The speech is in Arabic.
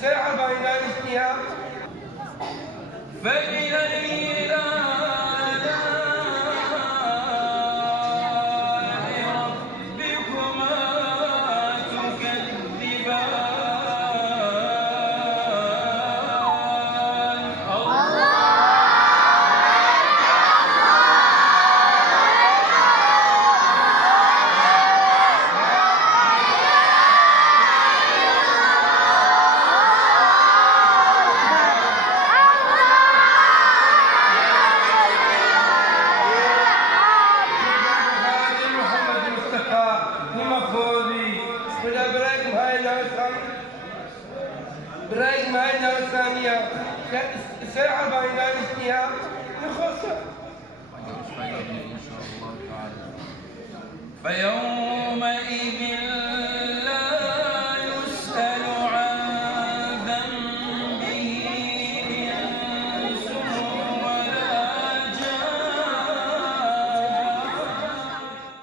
ساعة بين الاجتهاد فبأي آلاء ربكما تكذبان برايك معي الثانية ساعة بين الاجتهاد يخسر فيوم